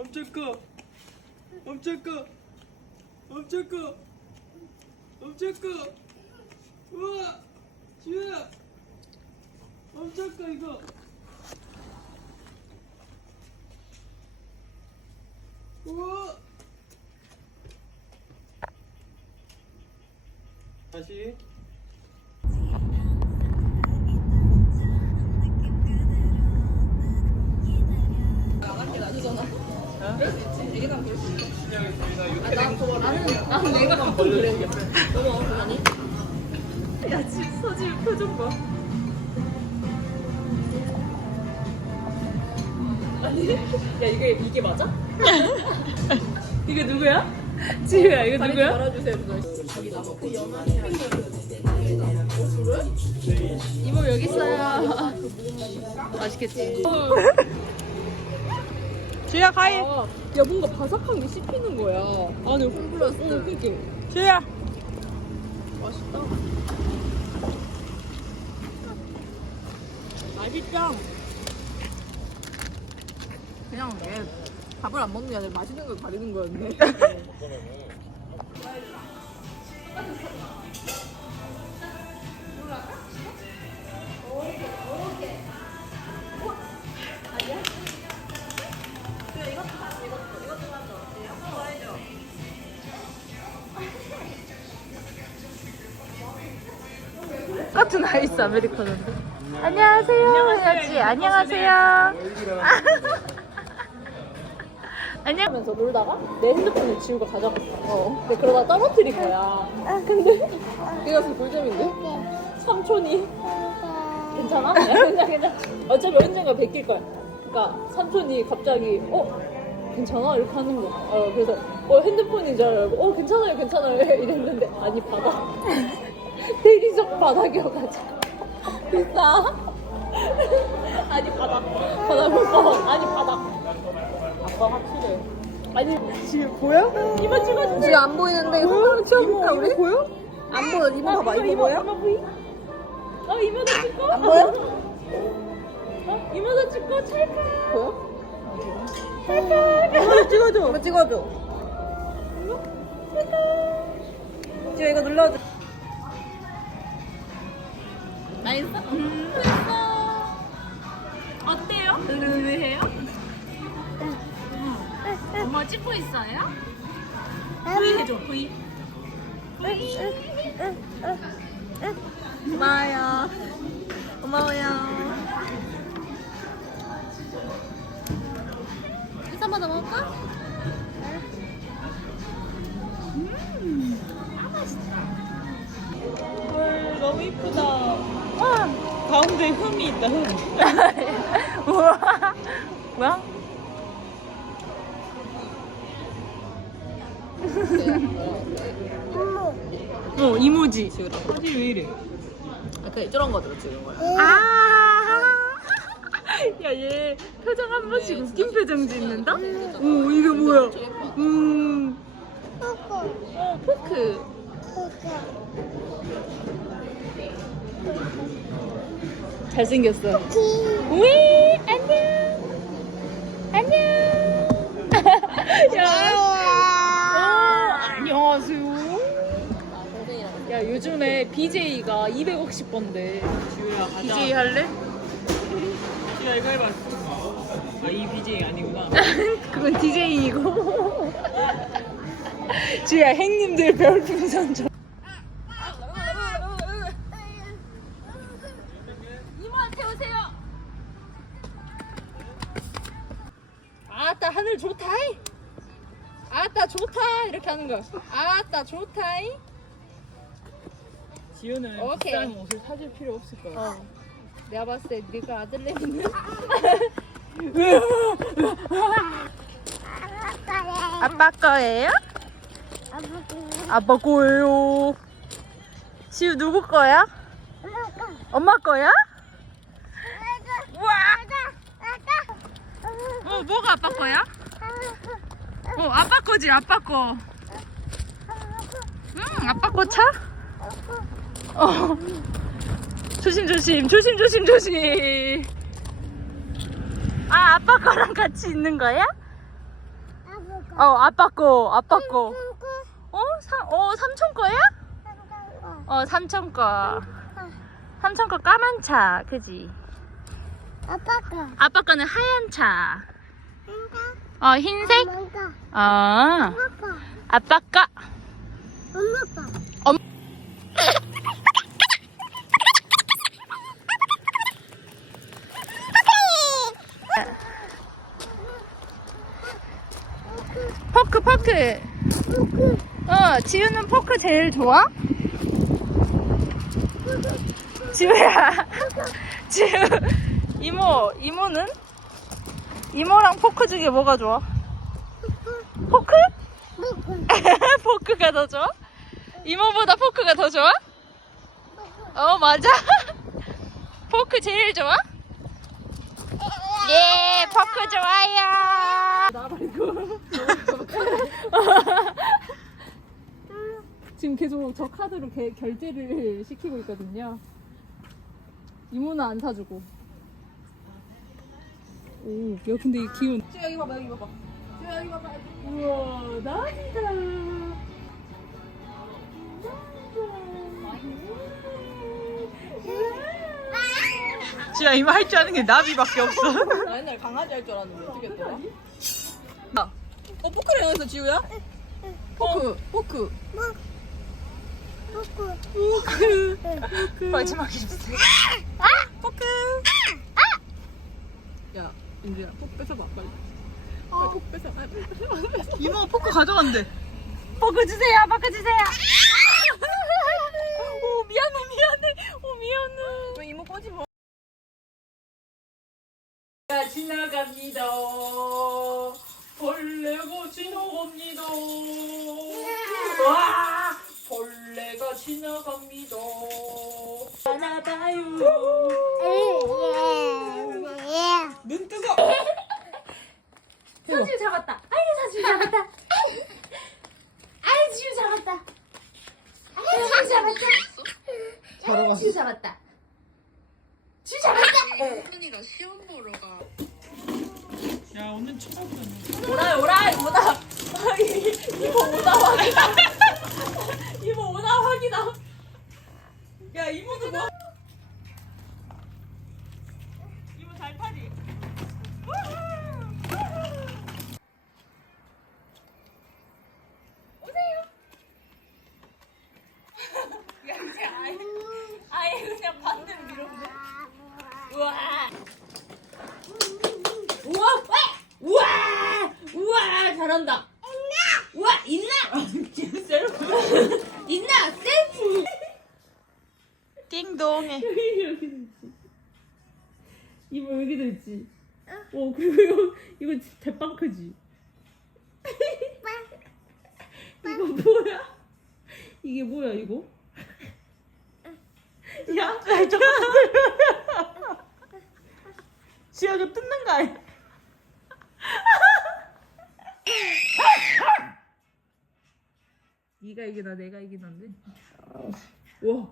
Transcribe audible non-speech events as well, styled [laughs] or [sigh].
엄청 커. 엄청 커. 엄청 커. 엄청 커. 우와. 지우야. 엄청 커 이거. 우와. 다시. 나는 내가 갖고 그래. 너무 어떡하니? 야, 지금 서지 표정 봐. 아니, 야, 이게, 이게 맞아? [laughs] 이게 누구야? 지우야, 이거 누구야? 말아주세요, 이모 여기 있어요. [laughs] 맛있겠지? 주야 가위. 아, 야 뭔가 바삭한 게 씹히는 거야. 안에 홈플러스. 응, 그게 주야. 맛있다. 맛있죠? 그냥 얘 밥을 안 먹는 게 아니라 맛있는 걸 가리는 거였네. [laughs] 똑같은 아이스 아메리카노인데. 안녕하세요 해야지. 안녕하세요. [laughs] 안녕. 하면서 놀다가 내 핸드폰을 지우가 가져갔어. 어. 근데 그러다 떨어뜨린 거야. 아, 근데 그게 그 꿀잼인데? 삼촌이 괜찮아? 괜찮아, 괜찮아. 어차피 언젠가 베낄 거야. 그러니까 삼촌이 갑자기 어 괜찮아 이렇게 하는 거야. 어 그래서 어 핸드폰인 줄 알고 어 괜찮아요, 괜찮아요 [laughs] 이랬는데 아니 바닥 대리석 바닥이어가지고 비싸. 아니 바닥 바닥 어 아니 바닥. 아빠 확실해. 아니 지금 보여? 이만 찍어주세요. 지금 안 보이는데 손가락 치워볼까 우리? 보여? 안 보여 이모 봐봐 이거 이모, 보여? 이모? 어 이모도 찍고. 안 보여? 어 이모도 찍고 찰칵. 보여? 찰칵. 찍어줘 이거 찍어줘 지금 이거 눌러줘 나이스. 음, 됐어. 어때요? 으르르해요? 엄마 찍고 있어요? V 해줘. V. 고마워요 고마워요 인사마다 먹을까? 헐 너무 이쁘다. 와 가운데 흠이 있다 흠. [laughs] 우와. 뭐야? 어 이모지. 사진 왜 이래? 아, 그냥 저런 거 들어 찍은 거야. 아. [laughs] 야, 얘 표정 한 번씩 웃긴 표정 짓는다? 오, 이게 뭐야? 음. 어, 포크. 잘생겼어. 우이, 안녕. 안녕. [laughs] 야. 어, 안녕하세요. 야, 요즘에 BJ가 250번대. 지우야 가자. BJ 할래? 지우야 이거 해봐. 아이 BJ 아니구나. [laughs] 그건 DJ이고. 주야 [laughs] 행님들 별풍선 줘. 이모한테 오세요. 하늘 좋다이. 아따 좋다 이렇게 하는 거야. 아따 좋다이. 지우는 오케이. 비싼 옷을 사줄 필요 없을 거야. 어. 내가 봤을 때 네가 아들 내미는 아빠 거예요? 아빠 거예요. 지우 누구 거야? 엄마 거야? 어 뭐가 아빠 거야? 어 아빠 거지 아빠 거. 응 아빠 거 차? 어. 조심 조심 조심 조심 조심. 아 아빠 거랑 같이 있는 거야? 어 아빠 거 아빠 거. 어? 삼, 어 삼촌 거야? 어 삼촌 거. 삼촌 거 까만 차, 그지? 아빠가 아빠 거는 하얀 차. 어 흰색? 어 아빠 아빠 거. 엄마가 포크 포크. 어 지우는 포크 제일 좋아? 지우야. 지우 이모 이모는? 이모랑 포크 중에 뭐가 좋아? 포크? [laughs] 포크가 더 좋아? 이모보다 포크가 더 좋아? 어 맞아. [laughs] 포크 제일 좋아? 예, 포크 좋아요. [laughs] 지금 계속 저 카드로 개- 결제를 시키고 있거든요. 이모는 안 사주고. 오, 야 근데 이 기운. 지우 여기 봐봐 여기 봐봐. 지우 여기 봐봐. 우와, 나이다. 지야 이거 할줄 아는 게 나비밖에 없어. [laughs] 나 옛날 강아지 할 줄 알았는데 어떻게 했더라? 야, 어 포크를 넣었어 지우야? 포크 포크. 마지막에 주세요. 포크. 야 인지야 포크 뺏어봐 빨리. 어. 빨리 포크 뺏어. 뺏어. 이모가 포크 가져간대. 포크 주세요, 포크 주세요. [laughs] 오 미안해, 미안해, 오 미안해. 왜 이모 꼬지 마. 지나갑니다. 벌레가 지나갑니다. 와, 벌레가 지나갑니다. 하나봐요. 눈 뜨거. 사주 잡았다. 아이 사주 잡았다. 아이 지우 잡았다. 아이 지우 잡았다. 아이 지우 잡았다. 지우 잡았다. 야 오늘 처음 오라 오라 오다. 띵동해. [laughs] 여기도 있지. 이모 여기도 있지. 어 그리고 이거 이거 대빵 크지. [laughs] 이거 뭐야? 이게 뭐야 이거? 야, 저거. 지야 이거 뜯는 거 아니야? [laughs] 네가 이기나 내가 이기나인데. 와